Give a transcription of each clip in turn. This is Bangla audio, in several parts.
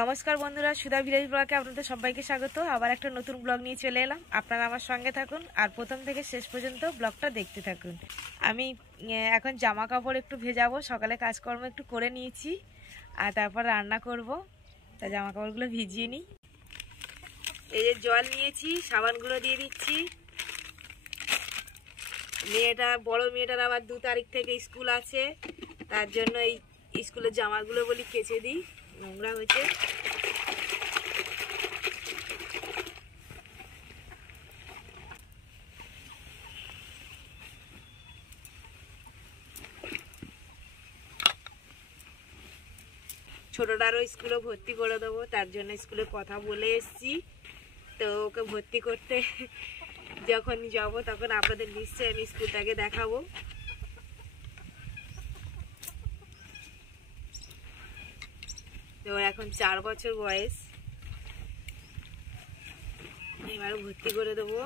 নমস্কার বন্ধুরা, সুধা ভিলেজ ব্লগে আপনাদের সবাইকে স্বাগত। আবার একটা নতুন ব্লগ নিয়ে চলে এলাম। আপনারা আমার সঙ্গে থাকুন আর প্রথম থেকে শেষ পর্যন্ত ব্লগটা দেখতে থাকুন। আমি এখন জামা কাপড় একটু ভেজাবো, সকালে কাজকর্ম একটু করে নিয়েছি আর তারপর রান্না করব। তা জামা কাপড়গুলো ভিজিয়ে নিই। এই যে জল নিয়েছি, সাবানগুলো দিয়ে দিচ্ছি। বড় মেয়েটার আবার 2 তারিখ থেকে স্কুল আছে, তার জন্য এই স্কুলের জামাগুলো বলি কেচে দিই, নোংরা হয়েছে। ছোটটারও স্কুলে ভর্তি করে দেবো, তার জন্য স্কুলে কথা বলে এসছি। তো ওকে ভর্তি করতে যখন যাব তখন আপনাদের নিশ্চয়ই আমি স্কুলটাকে দেখাবো। তো এখন 4 বছর বয়স, এবারও ভর্তি করে দেবো।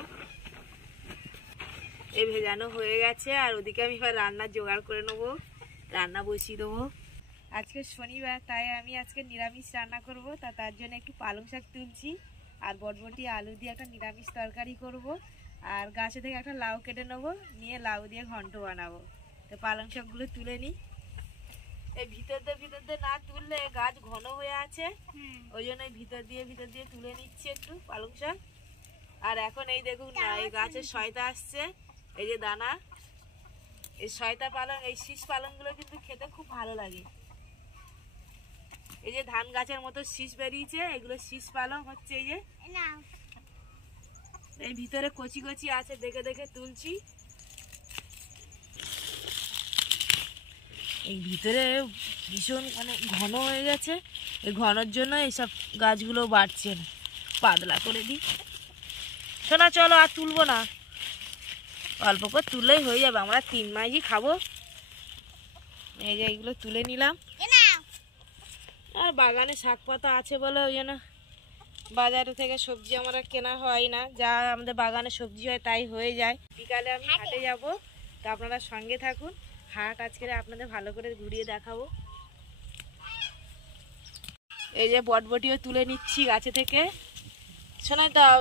এই ভেজানো হয়ে গেছে আর ওদিকে আমি এবার রান্নার জোগাড় করে নেবো, রান্না বসিয়ে দেবো। আজকে শনিবার, তাই আমি আজকে নিরামিষ রান্না করব। তার জন্য একটু পালং শাক তুলছি আর বটবটি আলু দিয়ে একটা নিরামিষ তরকারি করব। আর গাছে থেকে একটা লাউ কেটে নেবো, নিয়ে লাউ দিয়ে ঘন্ট বানাবো। তো পালং শাকগুলো তুলে নিই। এই ভিতর দিয়ে না তুললে গাছ ঘন হয়ে আছে, ওই জন্য ভিতর দিয়ে তুলে নিচ্ছি একটু পালং শাক। আর এখন এই দেখুন না, এই গাছের শয়তা আসছে, এই যে দানা, এই শয়তা পালং, এই শীষ পালংগুলো কিন্তু খেতে খুব ভালো লাগে। এই যে ধান গাছের মতো শীষ বেরিয়েছে, এগুলো শীষ পালং হচ্ছে। এই যে এই ভিতরে কচি কচি আছে, দেখে দেখে তুলছি। এই ভিতরে ভীষণ ঘন হয়ে গেছে, এই ঘনর জন্য এইসব গাছগুলো বাড়ছে না। পাতলা করে দিই। শোনা চলো, আর তুলবো না, অল্প করে তুললেই হয়ে যাবে, আমরা 3 মাসই খাবো। এই যে এইগুলো তুলে নিলাম। আর বাগানে শাক পাতা আছে বলে ওই জন্য বাজারে থেকে সবজি আমরা কেনা হয় না, যা আমাদের বাগানে সবজি হয় তাই হয়ে যায়। বিকালে আমি হাটে যাব, তো আপনারা সঙ্গে থাকুন। হাট আজকে আপনাদের ভালো করে ঘুরিয়ে দেখাবো। এই যে বটবটিও তুলে নিচ্ছি গাছে থেকে। শোনা দাও,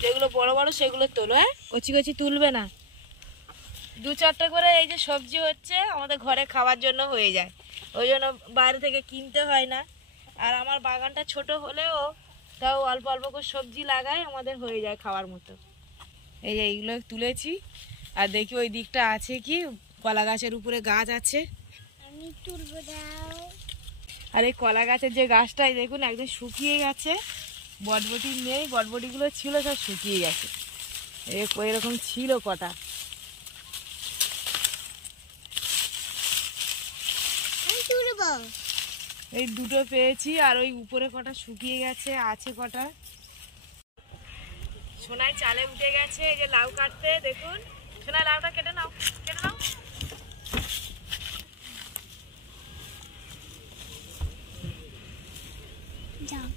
যেগুলো বড় বড় সেগুলো তোলো, কচি কচি তুলবে না। 2-4টা করে এই যে সবজি হচ্ছে, আমাদের ঘরে খাওয়ার জন্য হয়ে যায়, ওই জন্য বাইরে থেকে কিনতে হয় না। আর আমার বাগানটা ছোট হলেও তাও অল্প অল্প করে সবজি লাগাই, আমাদের হয়ে যায় খাওয়ার মতো। এই যে এইগুলো তুলেছি। আর দেখি ওই দিকটা আছে কি, কলা গাছের উপরে গাছ আছে, আমি তুলবো দাও। আর এই কলা গাছের যে গাছটাই দেখুন একদম শুকিয়ে গেছে, বটবটি নেই, বটবটিগুলো ছিল সব শুকিয়ে গেছে। এরকম ছিল কটা। এই 2টো পেয়েছি, আর ওই উপরে কটা শুকিয়ে গেছে, আছে কটা। সোনায় চালে উঠে গেছে। এই যে লাউ কাটতে, দেখুন সোনায় লাউটা কেটে নাও, কেটে নাও। যাও।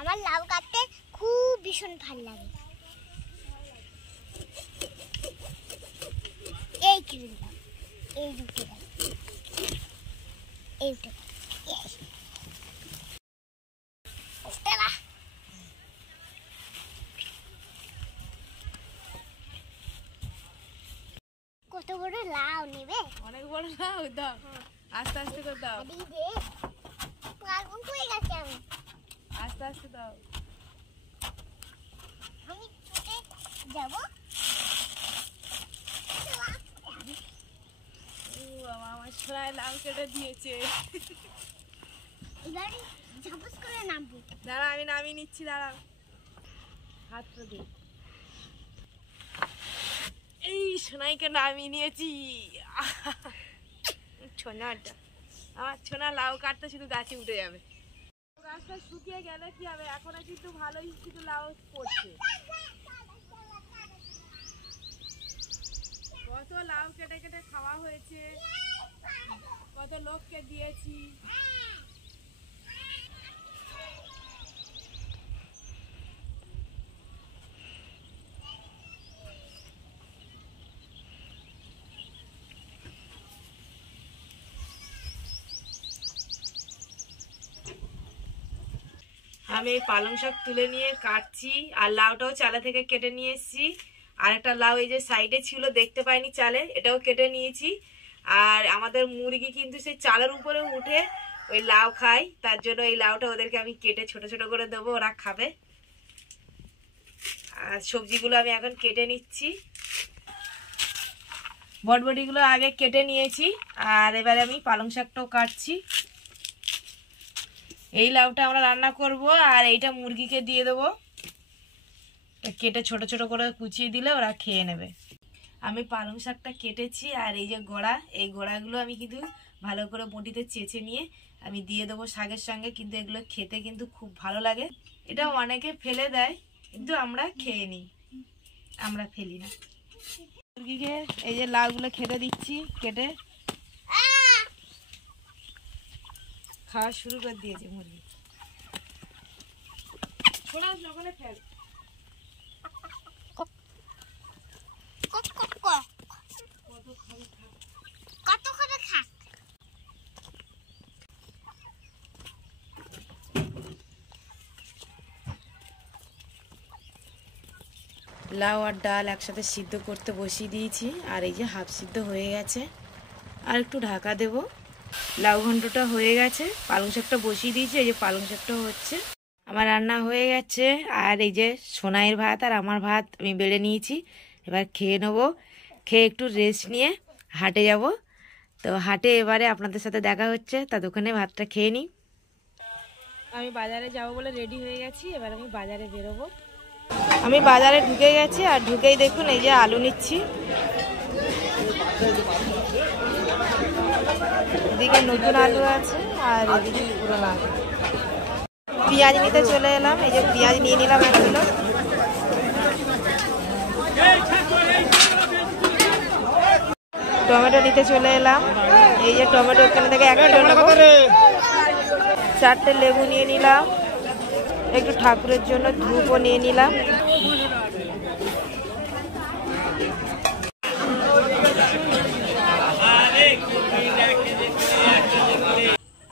আমার লাউ কাটতে খুব ভীষণ ভালো লাগে। এই কেটে দিলাম, এই দুটো, এই দুটো। কত বড় লাউ নেবে? অনেক বড় লাউ দাও, আস্তে আস্তে করে দাও। পাগল হয়ে গেছে আমি, আস্তে আস্তে দাও। আমি ছুটে যাব। আমার সোনায় লাউ কেটে দিয়েছে। এবারে ঝাপস করে নামবো। দাঁড়া, আমি নামিয়ে নিচ্ছি, দাঁড়াও, হাতটা দে। এই সোনাইকে নামিয়ে নিয়েছি। ছোনাটা, আমার ছোনা লাউ কাটতে শুধু গাছে উঠে যাবে। গাছটা শুকিয়ে গেলে কি হবে, এখনো কিন্তু ভালোই কিন্তু লাউ পড়ছে। কত লাউ কেটে কেটে খাওয়া হয়েছে, কত লোককে দিয়েছি। আমি এই পালং শাক তুলে নিয়ে কাটছি, আর লাউটাও চালা থেকে কেটে নিয়ে এসেছি। আর একটা লাউ এই যে সাইডে ছিল দেখতে পাইনি চালে, এটাও কেটে নিয়েছি। আর আমাদের মুরগি কিন্তু সেই চালের উপরে উঠে ওই লাউ খায়, তার জন্য এই লাউটা ওদেরকে আমি কেটে ছোট ছোট করে দেবো, ওরা খাবে। আর সবজিগুলো আমি এখন কেটে নিচ্ছি। বটবটিগুলো আগে কেটে নিয়েছি, আর এবারে আমি পালং শাকটাও কাটছি। এই লাউটা আমরা রান্না করব, আর এইটা মুরগিকে দিয়ে দেবো। কেটে ছোট ছোট করে কুচিয়ে দিলে ওরা খেয়ে নেবে। আমি পালং শাকটা কেটেছি, আর এই যে গোড়া, এই গোড়াগুলো আমি কিন্তু ভালো করে বটিতে চেঁচে নিয়ে আমি দিয়ে দেবো শাকের সঙ্গে। কিন্তু এগুলো খেতে কিন্তু খুব ভালো লাগে। এটা অনেকে ফেলে দেয়, কিন্তু আমরা খেয়ে নিই, আমরা ফেলি না। মুরগিকে এই যে লাউগুলো খেতে দিচ্ছি, কেটে খাওয়া শুরু করে দিয়েছে মুরগি। ফেল কত করে খাক? লাউ আর ডাল একসাথে সিদ্ধ করতে বসিয়ে দিয়েছি, আর এই যে হাফ সিদ্ধ হয়ে গেছে, আর একটু ঢাকা দেব। লাউ ঘন্টটা হয়ে গেছে, পালং শাকটা বসিয়ে দিয়েছি, এই যে পালং শাকটা হচ্ছে। আমার রান্না হয়ে গেছে, আর এই যে সোনাইয়ের ভাত আর আমার ভাত আমি বেড়ে নিয়েছি। এবার খেয়ে নেবো, খেয়ে একটু রেস্ট নিয়ে হাটে যাব। তো হাটে এবারে আপনাদের সাথে দেখা হচ্ছে, তা দোকানে ভাতটা খেয়ে নিই। আমি বাজারে যাব বলে রেডি হয়ে গেছি, এবার আমি বাজারে বেরোবো। আমি বাজারে ঢুকে গেছি, আর ঢুকেই দেখুন এই যে আলু নিচ্ছি। এদিকে নতুন আলু আছে, আর এদিকে পুরোনো আলু। পেঁয়াজ নিতে চলে এলাম, এই যে পেঁয়াজ নিয়ে নিলাম 1 কিলো। টমেটো নিতে চলে এলাম, এই যে টমেটো ওখানে থেকে 1 কিলো নেবো। 4টে লেবু নিয়ে নিলাম, একটু ঠাকুরের জন্য ধূপও নিয়ে নিলাম।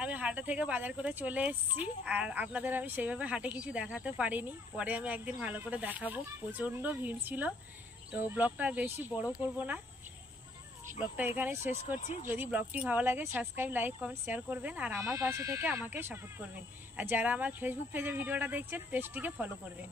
আমি হাটে থেকে বাজার করে চলে এসেছি, আর আপনাদের আমি সেইভাবে হাটে কিছু দেখাতে পারিনি। পরে আমি একদিন ভালো করে দেখাবো। প্রচণ্ড ভিড় ছিল, তো ব্লগটা বেশি বড় করব না, ব্লগটা এখানে শেষ করছি। যদি ব্লগটি ভালো লাগে সাবস্ক্রাইব, লাইক, কমেন্ট, শেয়ার করবেন, আর আমার পাশে থেকে আমাকে সাপোর্ট করবেন। আর যারা আমার ফেসবুক পেজে ভিডিওটা দেখছেন, পেজটিকে ফলো করবেন।